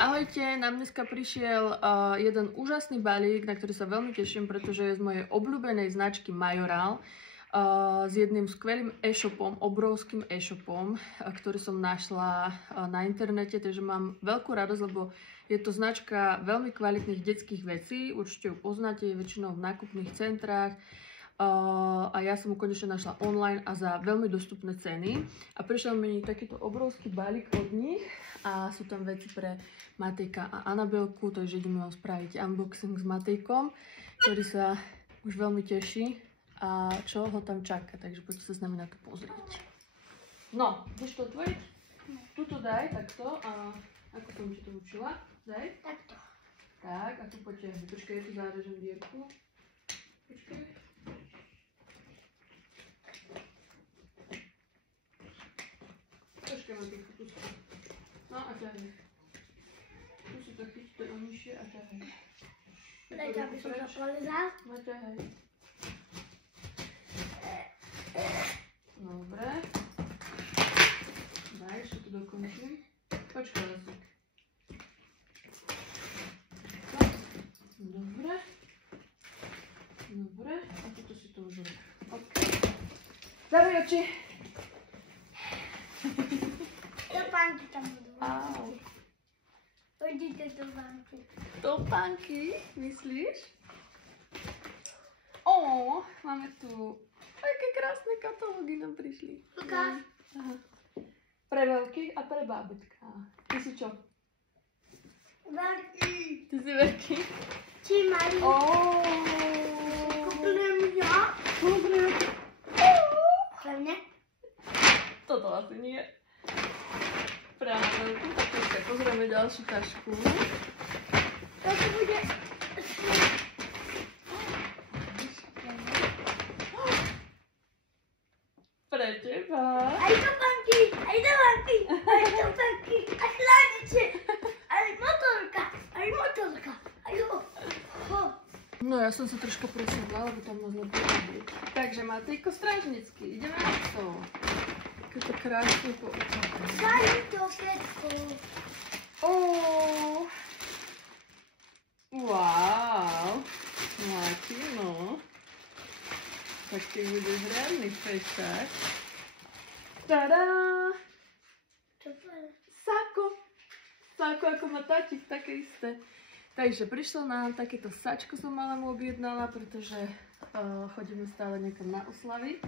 Ahojte, nám dneska prišiel jeden úžasný balík, na ktorý sa veľmi teším, pretože je z mojej obľúbenej značky Majoral s jedným skvelým e-shopom, obrovským e-shopom, ktorý som našla na internete, takže mám veľkú radosť, lebo je to značka veľmi kvalitných detských vecí, určite ju poznáte, je väčšinou v nákupných centrách. A ja som ju konečne našla online a za veľmi dostupné ceny. A prišiel mi takýto obrovský balík od nich a sú tam veci pre Matejka a Anabelku, takže ideme vám spraviť unboxing s Matejkom, ktorý sa už veľmi teší a čo ho tam čaká, takže poďte sa s nami na to pozrieť. No, chceš to otvoriť? Tuto daj, takto a ako som ti to učila? Daj. Takto. Tak, a tu potiahni. Počkaj, ja tu zárežem dierku. Počkaj. Počkaj, Matejko, tu si. No a ťahni. Tu si to chyť, to je nižšie a ťahaj. Dajte, aby som to polizal. No ťahaj. Dobre. Daj, ešte tu dokončím. Počkaj, Lasík. Dobre. Dobre. A toto si to už robí. OK. Zavri oči. Topánky tam budú. Au. Vidíte topánky. Topánky, myslíš? Máme tu aké krásne katalógy nám prišli. Ukáž. Aha. Pre veľkých a pre bábetka. Ty si čo? Veľký. Ty si veľký? Či malý. Kúpili mňa. Dobre. Pre mňa. Toto asi nie. Pre Anabelku. Tak pozrieme ďalšiu tašku. Toto bude... Pre teba. Aj topánky. Aj topánky. Aj topánky. A sladiče. Aj motorka. Aj motorka. Aj No ja som sa trošku presadla, lebo tam nás nebude. Takže Matejko Strážnický, ideme na to. Takéto krásne poučané. Sali to všetko. Wow. Matino. Tak ty budeš riadny fešák. Tada! Čo to je? Sako. Sako ako má tatík, také isté. Takže prišlo nám takéto sačko, som mala mu objednala, pretože chodíme stále niekam na oslavy.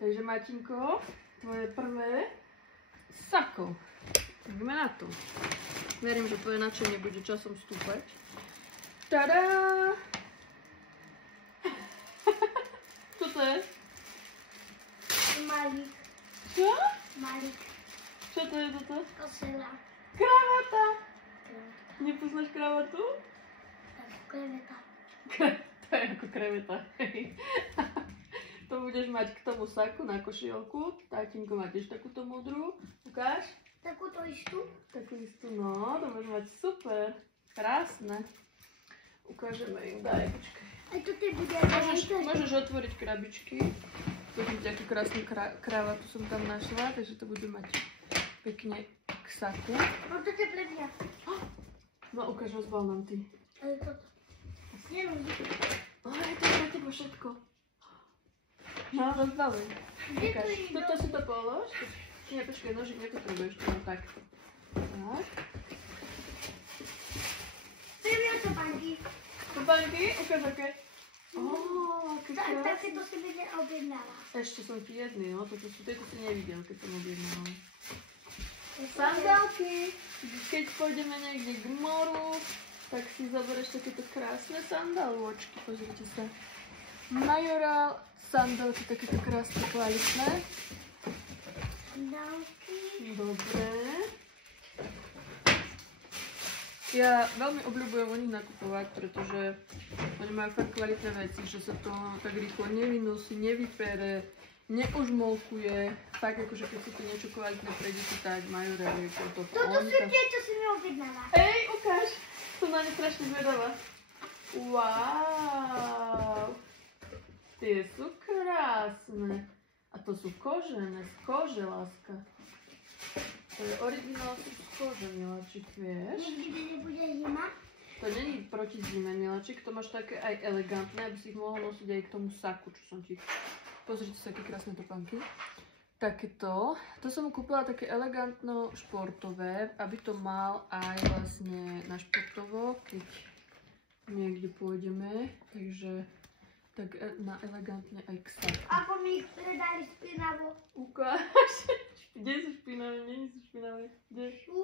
Takže Matinko, tvoje prvé sako. Ideme na to. Verím, že tvoje nadšenie bude časom stúpať. Tada! Čo to je? Malík. Čo? Malík. Čo to je toto? Kosela. Kravata! Nepoznáš kravatu? Tak, kreveta. To je ako kreveta. To budeš mať k tomu saku na košielku. Tátinko má tiež takúto modrú. Ukáž? Takúto istú. Takú istú, no. To budeš mať super. Krásne. Ukážeme im, daj, počkaj. Aj toto bude... Môžeš otvoriť krabičky. Pozrite, akú krásnu kravatu som tam našla. Takže to bude mať pekne k saku. No toto je pre mňa. No ukáž, rozbal nám ty. Ale toto. Nerozumiem. Je to pre teba všetko. No, rozbaluj. Ukáž, toto si to polož. Nie, počkaj, nožík nepotrebuješ, to takto. Tak. To je mňa topánky. Topánky? Ukáž, aké. Aké krásne. Takéto si by neobjednala. Ešte som ti jedný, no. Toto si nevidel, keď som objednala. Sandálky. Keď pôjdeme niekde k moru, tak si zoberieš takéto krásne sandálôčky. Pozrite sa. Majoral sandálky, takéto krásne, kvalitné. Sandálky. Dobre. Ja veľmi obľúbujem o nich nakupovať, pretože oni majú fakt kvalitné veci, že sa to tak rýchlo nevynosí, nevypere, neužmolkuje. Tak akože keď si to niečo kvalitné pre deti, tak Majoral je toto. Toto sú tie, čo si mi objednala. Hej, ukáž. Som na ne strašne zvedavá. Wow. Tie sú krásne. A to sú kožené, z kože, láska. To je originál z kože, miláčik, vieš? Nikdy nebude zima. To není proti zime, miláčik, to máš také aj elegantné, aby si ich mohol nosiť aj k tomu saku, čo som ti... Pozrite sa, aké krásne topánky. Takéto. To som mu kúpila také elegantno športové, aby to mal aj vlastne na športovo, keď niekde pôjdeme. Takže tak na elegantne aj k saku. Ako mi ich predali špinavo. Ukáž. Kde sú špinavé? Nie sú špinavé. Kde? Sú.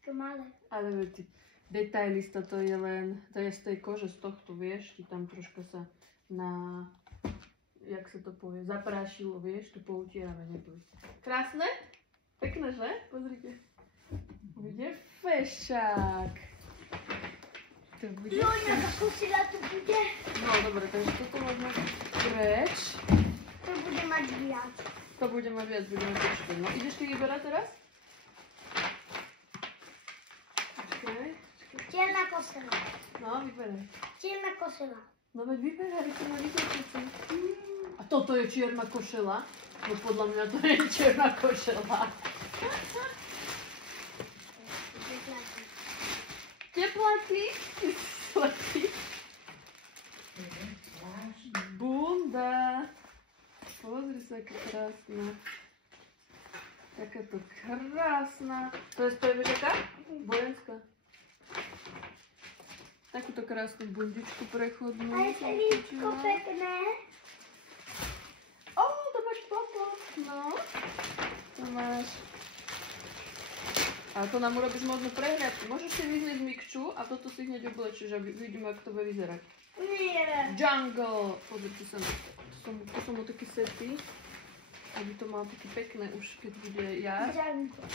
Také malé. Ale veď detailista to je len, to je z tej kože, z tohto, vieš, ti tam troška sa na... Jak sa to povie, zaprášilo, vieš, to poutierame, neboj. Krásne? Pekné, že? Pozrite. Bude fešák. To bude Joňa, ako si na to bude? No, dobre, takže toto môžeme preč. To bude mať viac. To bude mať viac, budeme počkať. No, ideš ty vyberať teraz? Počkaj. Čierna kosela. No, vyberaj. Čierna kosela. No veď vyberaj, to má vyberať. A toto je čierna košela? No podľa mňa to je čierna košela. Tepláky? Tepláky? Bunda. Pozri sa, aká krásna. Takáto krásna. To je vieš aká? Vojenská. Takúto krásnu bundičku prechodnú. A je celíčko pekné. Ó, to máš popot, no. To máš. A to nám urobíš možno prehliadku. Môžeš si vyznieť mikču a toto si hneď oblečíš, aby vidíme, ako to bude vyzerať. Nie. Jungle! Pozrite sa na to. To som mu taký sety, aby to mal taký pekné už, keď bude jar. Jungle.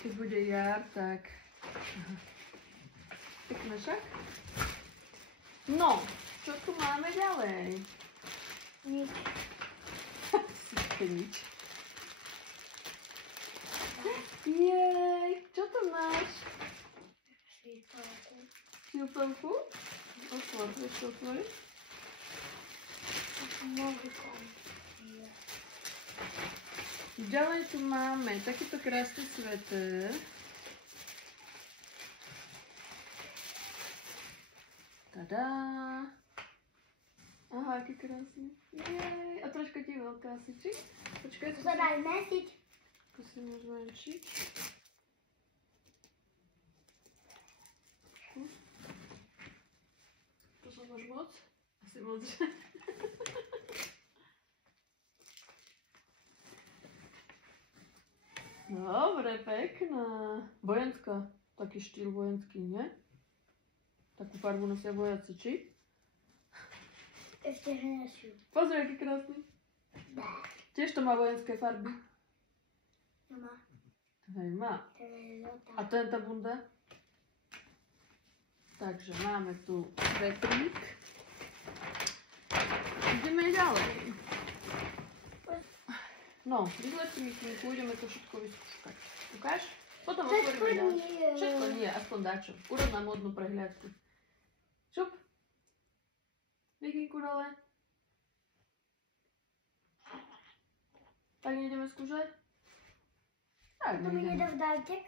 Keď bude jar, tak... Aha. Pekné však? No, čo tu máme ďalej? Nič. Nič. Jej, čo to máš? Švípalku. Šiltovku? Otvor, vieš to otvoriť? Nožikom. Ďalej tu máme takýto krásny sveter. Tadá. Aha, aký krásny. Jej, a troška ti veľká asi, či? Počkaj, To sa dá mesiť. to si môžem zmenšiť. To som už moc? Asi moc, že? Dobre, pekná. Vojenská. Taký štýl vojenský, nie? Takú farbu nosia vojaci, či? Ešte hnesiu. Pozri, aký krásny. Tiež to má vojenské farby. Nemá. Hej, má. To je zlatá. A to je tá bunda? Takže máme tu vetrík. Ideme ďalej. No, vyzletí mikinku, ideme to všetko vyskúškať. Ukáž? Potom Všetko otvoríme ďalej. nie. Všetko nie, aspoň dačo. Urob nám modnú prehliadku. Šup. Mikinku dole. Tak nejdeme skúšať? Tak Potom mi nejdeme. nedáš dáček.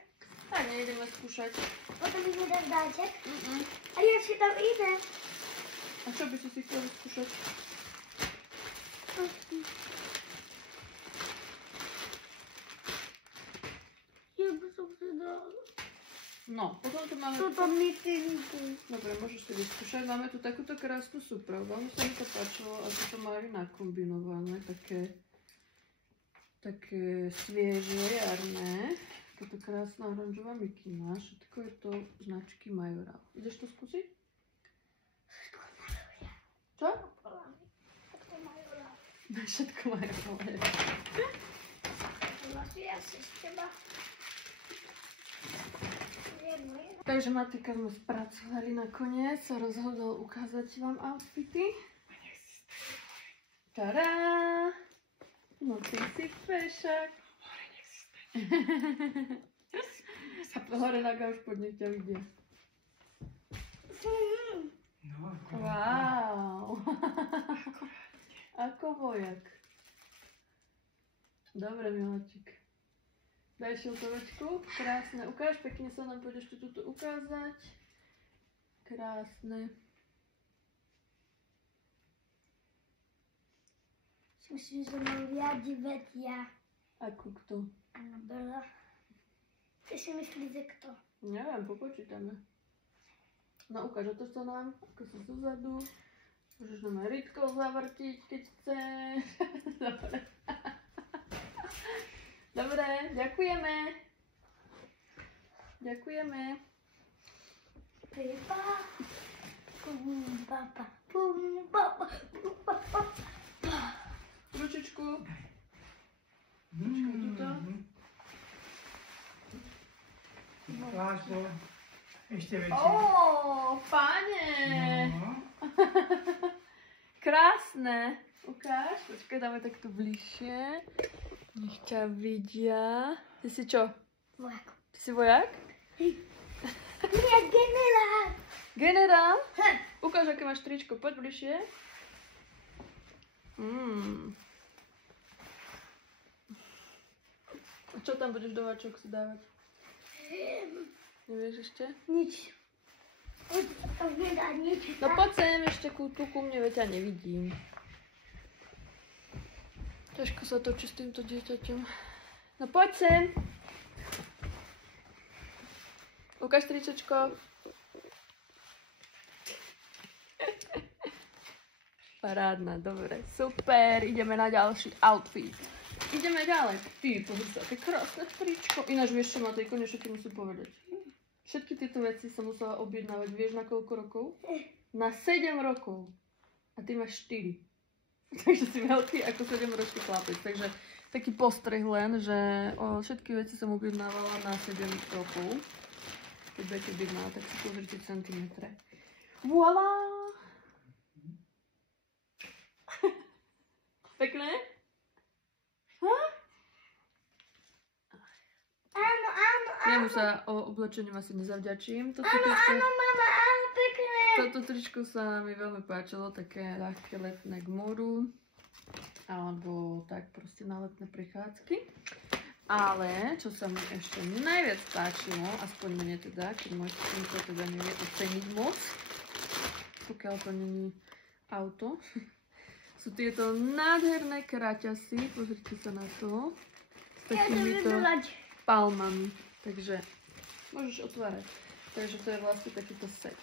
Tak nejdeme skúšať. Potom mi nedáš dáček. Mm-mm. A ja si tam idem. A čo by si chcel vyskúšať? Ja by som si dala. No, potom tu máme... Túto mikinku. Dobre, môžeš si vyskúšať. Máme tu takúto krásnu súpravu. Veľmi sa mi to páčilo, ako to mali nakombinované. Také svieže, jarné. Takáto krásna oranžová mikina. Všetko je to značky Majoral. Ideš to skúsiť? Čo? Všetko majú rád. Všetko Majoral. Ja si s teba. Takže Matika sme spracovali nakoniec. Sa rozhodol ukázať vám outfity. Tadá! No ty si fešák. A hore naga už pod nech ťa vidia. Wow. Ako vojak. Dobre, miláčik. Daj šiltovečku. Krásne. Ukáž, pekne sa nám pôjdeš tu tuto ukázať. Krásne. Myslím, že mám viac vedia. Akú kto? Anabela. Ty si myslíte kto? Neviem, popočítame. No ukáž, otoč sa nám, ako sa zozadu. Môžeš nám aj rýdkou zavrtiť, keď chceš. Dobre. Dobre, ďakujeme. Ďakujeme. Pepa. Pum, papa. Pum, papa. Pum, papa. Ručičku. Ručičku tuto. Lásko, ešte väčšie. Ó, pane. No. Krásne. Ukáž. Počkaj, dáme takto bližšie. Nech ťa vidia. Ty si čo? Vojak. Ty si vojak? Nie, generál. Generál? Ukáž, aké máš tričko. Poď bližšie. A čo tam budeš do vačok si dávať? Nevieš ešte? Nič. To nedá nič. No poď sem ešte tu ku mne, veď ťa nevidím. Ťažko sa točí s týmto dieťaťom. No poď sem. Ukáž tričečko. Parádna, dobre. Super, ideme na ďalší outfit. Ideme ďalej. Ty, pozri sa, aké krásne tričko. Ináč vieš čo, Matej, konečne ti musím povedať. Všetky tieto veci som musela objednávať, vieš na koľko rokov? Na 7 rokov. A ty máš 4. Takže si veľký ako 7-ročný chlapec. Takže taký postreh len, že všetky veci som objednávala na 7 rokov. Keď budete objednávať, tak si pozrite centimetre. Voilà! Pekné? Áno, áno, áno. Jemu sa oblečením asi nezavďačím. Áno, áno, mama, áno, pekné. Toto tričko sa mi veľmi páčilo, také ľahké letné k moru. Alebo tak proste na letné prechádzky. Ale, čo sa mi ešte najviac páčilo, aspoň mne teda, keď môj syn to teda nevie oceniť moc, pokiaľ to není auto, sú tieto nádherné kraťasy, pozrite sa na to, s takýmito palmami, takže môžeš otvárať. Takže to je vlastne takýto set.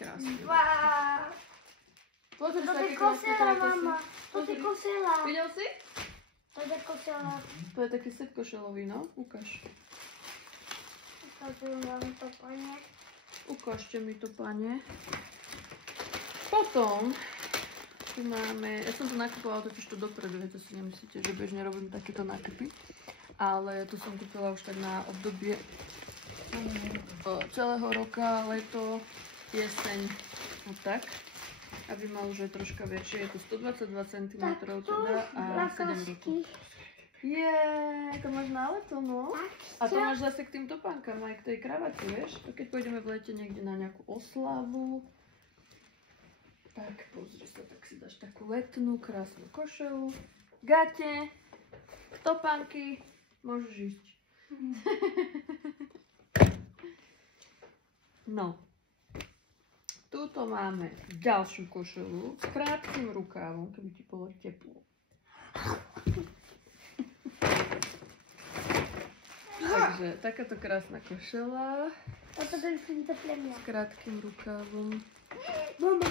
Krásny. Wow. Pozri To sa, je aké krásne kosela, kraťasy. mama. To je kosela. Videl si? To je kosela. To je taký set košelový, no? Ukáž. Ukazujem vám to, pane. Ukážte mi to, pane. Potom tu máme, ja som to nakupovala totiž to dopredu, to si nemyslíte, že bežne robím takéto nákupy. Ale to som kúpila už tak na obdobie celého roka, leto, jeseň a tak. Aby mal už aj troška väčšie, je to 122 cm teda a 7 rokov. To máš na leto, no. A to máš zase k tým topánkam, aj k tej kravate, vieš? To keď pôjdeme v lete niekde na nejakú oslavu, tak pozri sa, tak si dáš takú letnú, krásnu košelu, gate, topánky, môžeš ísť. No. Tuto máme ďalšiu košelu s krátkym rukávom, keby ti bolo teplo. Takže takáto krásna košela Toto by to pre mňa. s krátkym rukávom. Mama.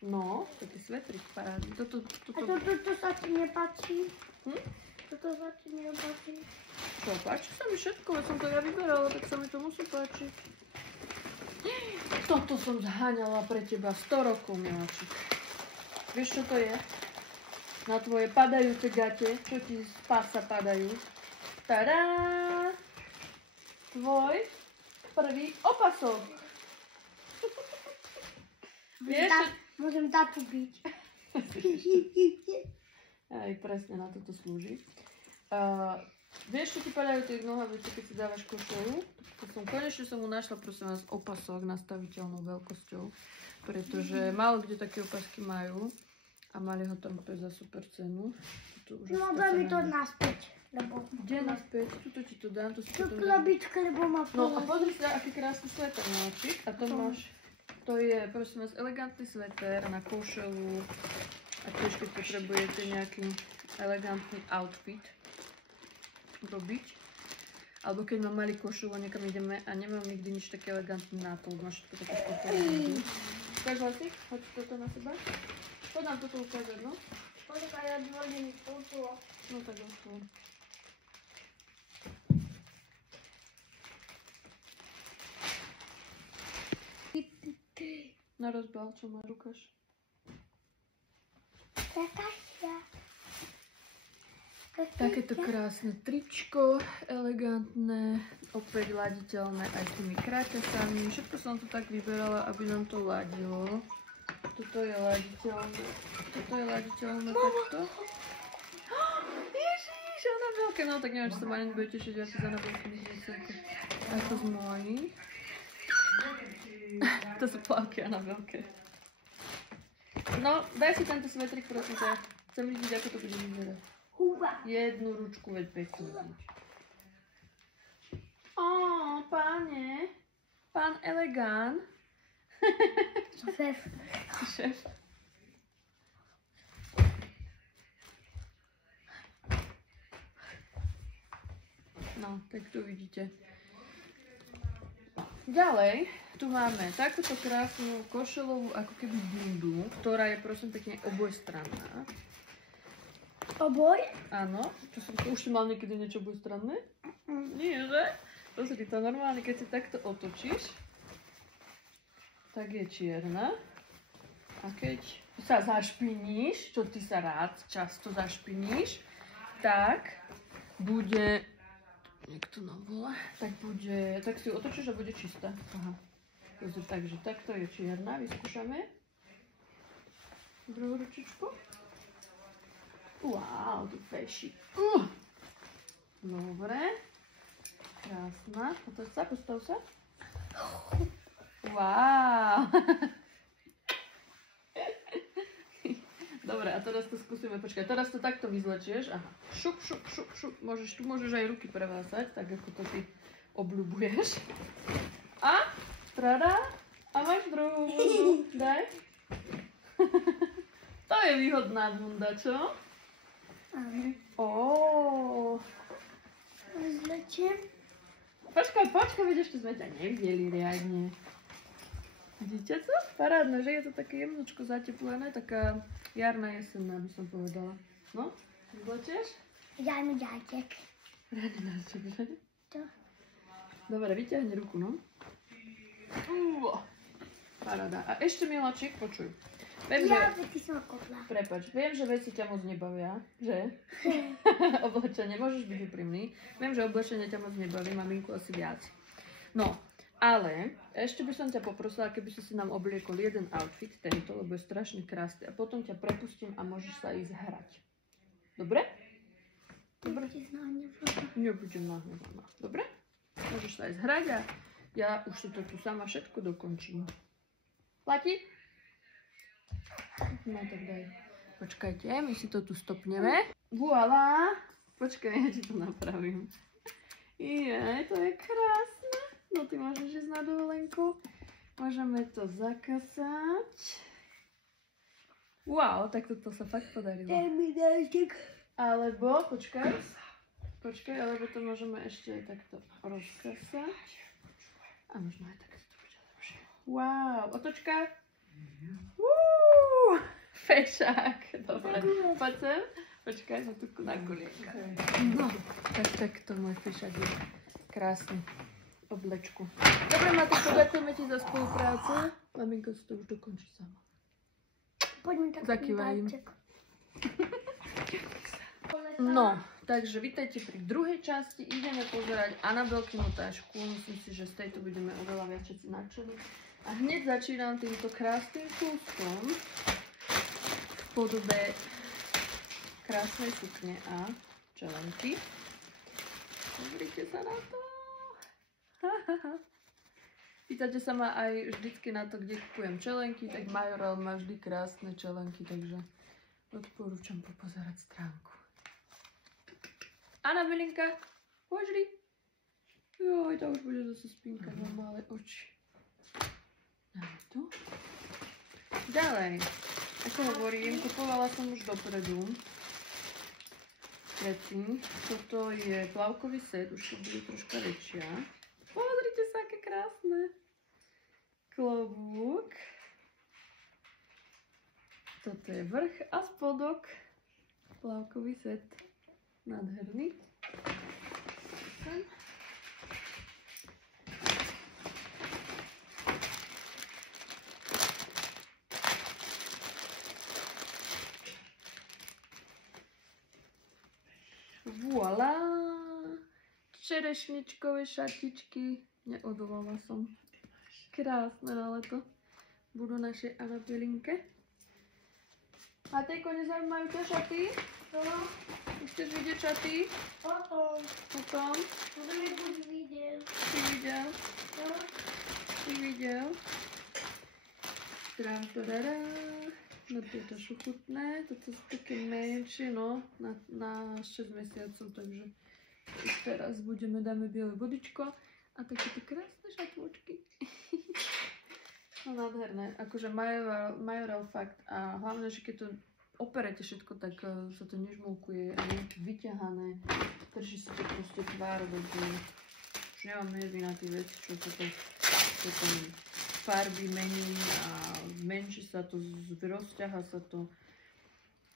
No, taký svetrik parádny. A toto sa ti nepáči? Toto sa ti nepáči? Čo, páči sa mi všetko, veď som to ja vyberala, tak sa mi to musí páčiť. Toto som zháňala pre teba 100 rokov, miláčik. Vieš, čo to je? Na tvoje padajúce gate, čo ti z pása padajú. Tadá! Tvoj prvý opasok. Vieš? Môžem tátu byť. Aj presne na toto slúži. Vieš, čo ti padajú tie nohavice, keď si dávaš košelu? Konečne som mu našla, prosím vás, opasok nastaviteľnou veľkosťou, pretože málo kde také opasky majú A mali ho tam úplne za super cenu. No daj mi to naspäť, lebo... Kde naspäť? Tuto ti to dám, to si To potom... krabička, lebo má No a pozri sa, aký krásny sveter máčik. A to máš... To je, prosím vás, elegantný sveter na košelu. A tiež, keď potrebujete nejaký elegantný outfit robiť. Alebo keď mám malý košelu a niekam ideme a nemám nikdy nič také elegantný nátlk. Máš všetko také športové. Ukáž vlastník? Hoď toto na seba. Poď nám toto ukázať, no. Počkaj, ja dôjdem toto. No tak došlo. Na rozbal, čo máš, ukáž. Takéto krásne tričko, elegantné, opäť laditeľné aj s tými kráťasami. Všetko som to tak vyberala, aby nám to ladilo. Toto je laditeľné. Toto je laditeľné takto. Ježiš, Anabelke. No tak neviem, či sa ma nebude tešiť asi z Anabelky. Ako z mojich. To sú plavky Anabelke. No, daj si tento svetrik, prosím ťa. Chcem vidieť, ako to bude vyzerať. Jednu ručku, veď pekne nič. Ó, páne. Pán elegán. Šéf. Šéf. No, tak tu vidíte. Ďalej, tu máme takúto krásnu košelovú ako keby bundu, ktorá je prosím pekne obojstranná. Oboj? Áno, už si mal niekedy niečo obojstranné? Nie, že? Pozri, to normálne, keď si takto otočíš, tak je čierna. A keď sa zašpiníš, čo ty sa rád často zašpiníš, tak bude, niekto nám volá, tak si ju otočíš a bude čistá. Aha. Pozri, takže takto je čierna, vyskúšame. Druhú ručičku. Wow, tu feší. Dobre. Krásna. Postav sa. Wow. Dobre, a teraz to skúsime. Počkaj, teraz to takto vyzlečieš. Aha. Šup, šup, šup, šup. Tu môžeš aj ruky prevázať, tak ako to ty obľubuješ. A trada. A máš druhú bundu. Daj. To je výhodná bunda, čo? Ó. Zlečím. Počkaj, veď ešte sme ťa nevideli riadne. Vidíte to? Parádne, že je to také jemnočko zateplené, taká jarná jesenná, by som povedala. No, zlečieš? Daj mi ďajtek. Ráne nás že? To. Dobre, vyťahni ruku, no. Paráda. A ešte, miláčik, počuj. Viem, Ja ty som kopla. Prepač, viem, že veci ťa moc nebavia, že? Oblečenie, môžeš byť úprimný. Viem, že oblečenie ťa moc nebaví, maminku asi viac. No, ale ešte by som ťa poprosila, keby si nám obliekol jeden outfit, tento, lebo je strašne krásny. A potom ťa prepustím a môžeš sa ísť hrať. Dobre? Dobre? Nebudem nahnevaná. Dobre? Môžeš sa ísť hrať a ja už si to tu sama všetko dokončím. Platí? No tak daj. Počkajte, my si to tu stopneme. Voilà. Počkaj, ja ti to napravím. Je, to je krásne. No ty môžeš ísť na dovolenku. Môžeme to zakasať. Wow, tak toto sa fakt podarilo. Daj mi ďajtek. Alebo, počkaj, alebo to môžeme ešte aj takto rozkasať. A možno aj takto to bude lepšie. Wow, otočka. Fešák. Dobre, poď sem. Počkaj, no tu na kolienka. No, takto môj fešák je krásny. Oblečku. Dobre, Matýko, ďakujeme ti za spoluprácu. Maminko si to už dokončí sama. Poď mi taký Zakývaj im. ďajtek. No, takže vítajte pri druhej časti. Ideme pozerať Anabelkinu tašku. Myslím si, že z tejto budeme oveľa viac všetci nadšení. A hneď začínam týmto krásnym kúskom v podobe krásnej sukne a čelenky. Pozrite sa na to. Pýtate sa ma aj vždycky na to, kde kupujem čelenky, tak Majoral má vždy krásne čelenky, takže Odporúčam popozerať stránku. Anabelinka, požri. Joj, tá už bude zase spínkať, má malé oči. Dáme tu. Ďalej, ako hovorím, kupovala som už dopredu. Predtým. Toto je plavkový set, už to bude troška väčšia. Pozrite sa, aké krásne. Klobúk. Toto je vrch a spodok. Plavkový set. Nádherný. Voilà! Čerešničkové šatičky. Neodolala som. Krásne na leto. Budú našej Anabelinke. A tejko, nezaujímajú ťa šaty? No, Chceš vidieť šaty? potom. Potom? Potom ich buď videl. Si videl? No, Si videl? Trám to dará. No tieto sú chutné. Toto sú také menšie, no. Na 6 mesiacov, takže už teraz dáme biele bodičko. A takéto krásne šatôčky. No nádherné. Akože majoral fakt. A hlavne, že keď to operete všetko, tak sa to nežmolkuje a nie je vyťahané. Drží sa to proste tvár, takže už nemám nervy na tie veci, čo sa to potom farby mení a menší sa to, rozťaha sa to.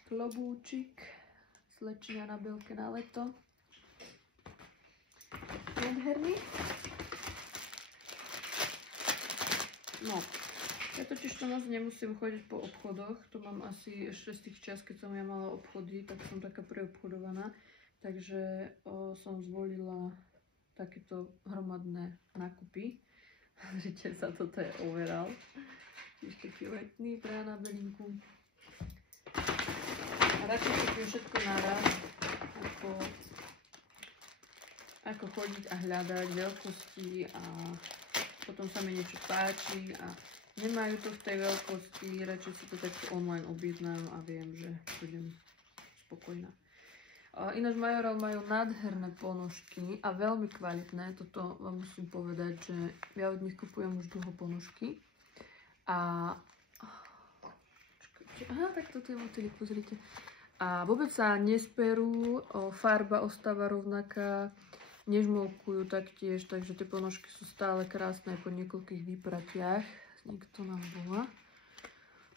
Klobúčik, slečňa na bielke na leto. Nádherný. No, ja totiž to moc nemusím chodiť po obchodoch, to mám asi ešte z tých čas, keď som ja mala obchody, tak som taká preobchodovaná, takže som zvolila takéto hromadné nákupy. Pozrite sa, toto je overall, tiež taký letný pre Anabelinku. A radšej kúpim všetko naraz, ako chodiť a hľadať veľkosti a potom sa mi niečo páči a nemajú to v tej veľkosti, radšej si to takto online objednám a viem, že budem spokojná. Ináč Majoral majú nádherné ponožky a veľmi kvalitné, toto vám musím povedať, že ja od nich kupujem už dlho ponožky a aha, tak toto je motýlik, pozrite. A vôbec sa nesperú, farba ostáva rovnaká, nežmolkujú taktiež, takže tie ponožky sú stále krásne po niekoľkých výpratiach. Niekto nám bola.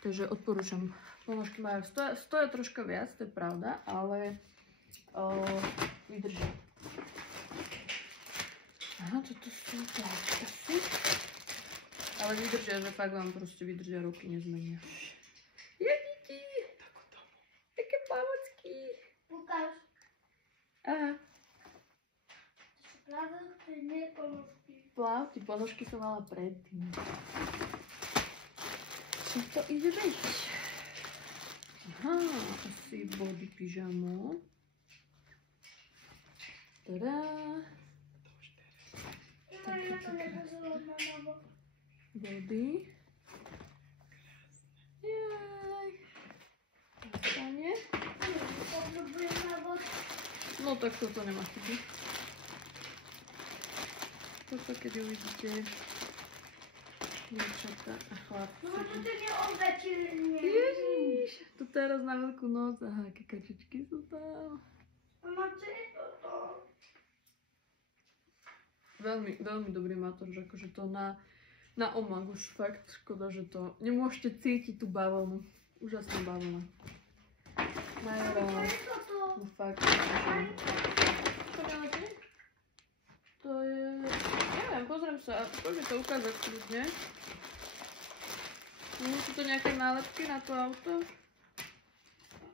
Takže odporúčam. Ponožky majú, stoja troška viac, to je pravda, ale vydržia. Aha, toto sú asi. Ale vydržia, že fakt vám proste vydržia, roky nezmenia. Jedíky! Také pavocky! ukáž. Aha. Plavky, nie ponožky. Plavky, ponožky som mala predtým. Čo to ide byť? Aha, asi body pyžamu. Tadá. Ja to nepozerám na mamo. Body. Jaj. Ostane. Potrebujem na vod. No tak toto nemá chyby. Toto keď uvidíte dievčatá a chlapci. No to neobečernie. Ježiš, to teraz na veľkú noc. Aha, aké kačičky sú tam. Mama, čo je toto? Veľmi, veľmi dobrý matoč, akože to na omak už fakt škoda, že to nemôžete cítiť tú bavlnu. Úžasná bavlna. Majoral. Čo je toto? No fakt. Čo máte? To je... Neviem, pozriem sa. Poďme to ukázať kľudne. Sú to nejaké nálepky na to auto?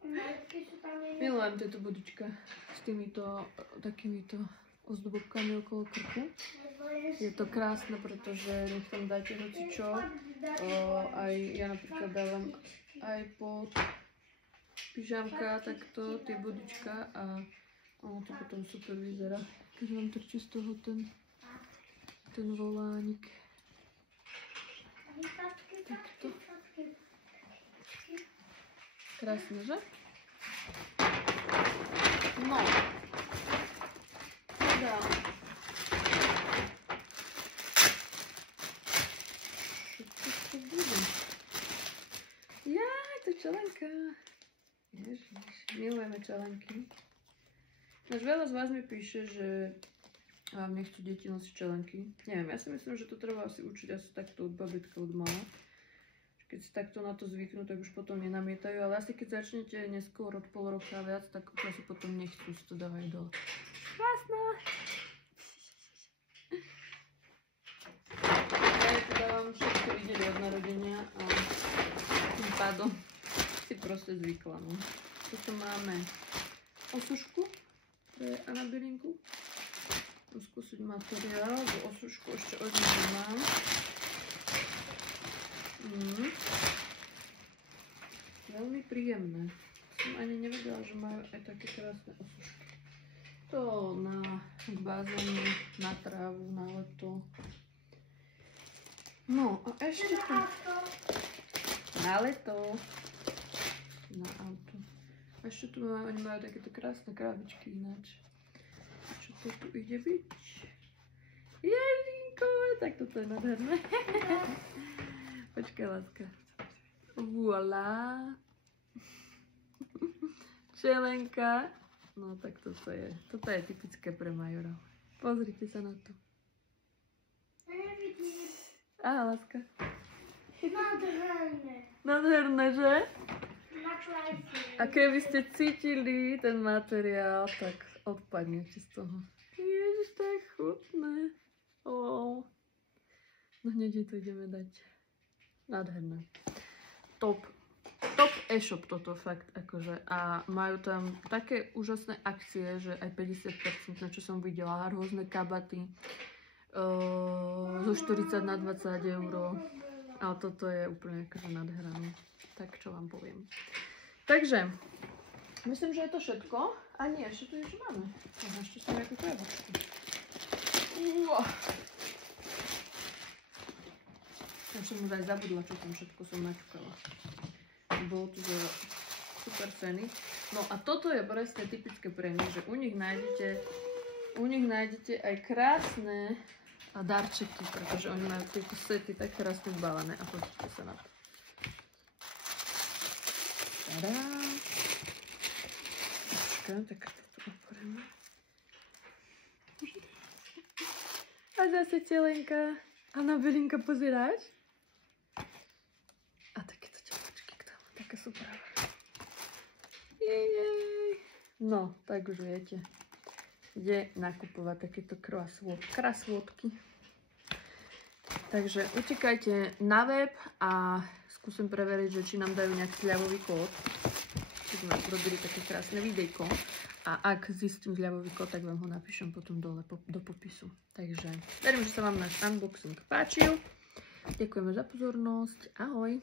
Nálepky sú tam iné. Milujem tieto bodička s týmito takýmito ozdobovkami okolo krku. Je to krásne, pretože nech tam dáte hocičo. Aj ja napríklad dávam aj pod pyžamka takto tie bodička a ono to potom super vyzerá, keď vám trčí z toho ten volánik. Takto. Krásne, že? No. Teda. Čo bude? Jaj, to je čelenka. Ježiš, milujeme čelenky. Nož veľa z vás mi píše, že vám nechcú deti nosiť čelenky. Neviem, ja si myslím, že to treba asi učiť asi takto od babitka, od mala. Keď si takto na to zvyknú, tak už potom nenamietajú, ale asi keď začnete neskôr od pol roka a viac, tak asi potom nechcú, si to dávajú dole. Krásna! Ja teda vám všetko videli od narodenia a tým pádom si proste zvykla. No. Tu máme osušku pre Anabelinku. Skúsiť materiál, bo osušku ešte od nej nemám. Veľmi príjemné. Som ani nevedela, že majú aj také krásne osušky. To na bazénu, na trávu, na leto. No a ešte tu... Na leto. Na auto. A ešte tu oni majú takéto krásne krabičky ináč. Čo to tu ide byť? Ježinko, tak toto je nádherné. Počkaj, láska. Voilà. Čelenka. No tak toto je typické pre Majora. Pozrite sa na to. Nevidím. Á, láska. Nádherné. Nádherné, že? Na klajci. A keby ste cítili ten materiál, tak odpadnete z toho. Ježiš, to je chutné. Oh. No hneď to ideme dať. Nádherné. Top e-shop toto fakt, akože. A majú tam také úžasné akcie, že aj 50%, čo som videla, rôzne kabaty zo 40 na 20 eur. Ale toto je úplne akože nádherné. Tak čo vám poviem. Takže, myslím, že je to všetko. A nie, ešte tu niečo máme. Ešte sú nejaké krabičky. Ja som už aj zabudla, čo tam všetko som načukala. Bolo tu za super ceny. No a toto je presne typické pre nich, že u nich nájdete aj krásne darčeky, pretože oni majú tieto sety tak krásne zbalené. A pozrite sa na to. Tadá! Počkaj, tak toto otvoríme. A zase celenka. Anabelinka, pozeráš? A takéto teplčky k tomu, také super. Jej. No, tak už viete, kde nakupovať takéto krasôtky. Takže utekajte na web a skúsim preveriť, že či nám dajú nejaký zľavový kód. Či sme urobili také krásne videjko. A ak zistím zľavový kód, tak vám ho napíšem potom dole do popisu. Takže verím, že sa vám náš unboxing páčil. Ďakujeme za pozornosť. Ahoj!